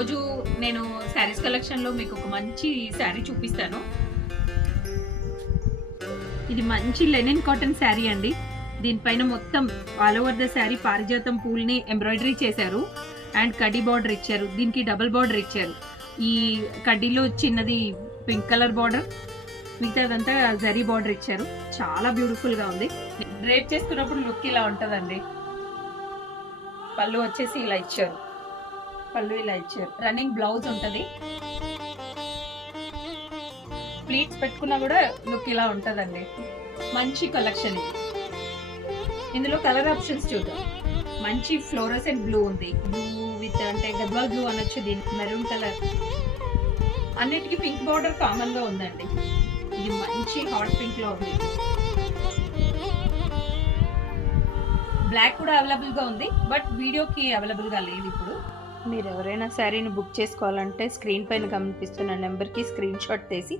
ఈరోజు నేను శారీస్ కలెక్షన్లో మీకు ఒక మంచి శారీ చూపిస్తాను. ఇది మంచి లెనిన్ కాటన్ శారీ అండి. దీనిపైన మొత్తం ఆల్ ఓవర్ ద శారీ పారిజాతం పూల్ని ఎంబ్రాయిడరీ చేశారు అండ్ కడ్డీ బార్డర్ ఇచ్చారు. దీనికి డబుల్ బార్డర్ ఇచ్చారు. ఈ కడ్డీలో చిన్నది పింక్ కలర్ బార్డర్, మిగతాదంతా జరీ బార్డర్ ఇచ్చారు. చాలా బ్యూటిఫుల్ గా ఉంది. డ్రేప్ చేసుకున్నప్పుడు లుక్ ఇలా ఉంటుందండి. పళ్ళు వచ్చేసి ఇలా ఇచ్చారు. పళ్ళు ఇలా ఇచ్చారు. రన్నింగ్ బ్లౌజ్ ఉంటుంది. ప్లీట్స్ పెట్టుకున్నా కూడా లుక్ ఇలా ఉంటుందండి. మంచి కలెక్షన్ ఇది. ఇందులో కలర్ ఆప్షన్స్ చూద్దాం. మంచి ఫ్లోరోసెంట్ బ్లూ ఉంది. బ్లూ విత్ అంటే గద్వాల్ బ్లూ అనొచ్చు. దీని మెరూన్ కలర్, అన్నిటికీ పింక్ బార్డర్ కామన్ గా ఉందండి. ఇది మంచి హాట్ పింక్ లో ఉంది. బ్లాక్ కూడా అవైలబుల్ గా ఉంది, బట్ వీడియోకి అవైలబుల్ గా లేదు. ఇప్పుడు మీరు ఎవరైనా శారీని బుక్ చేసుకోవాలంటే స్క్రీన్ పైన కనిపిస్తున్న నెంబర్కి స్క్రీన్ షాట్ తీసి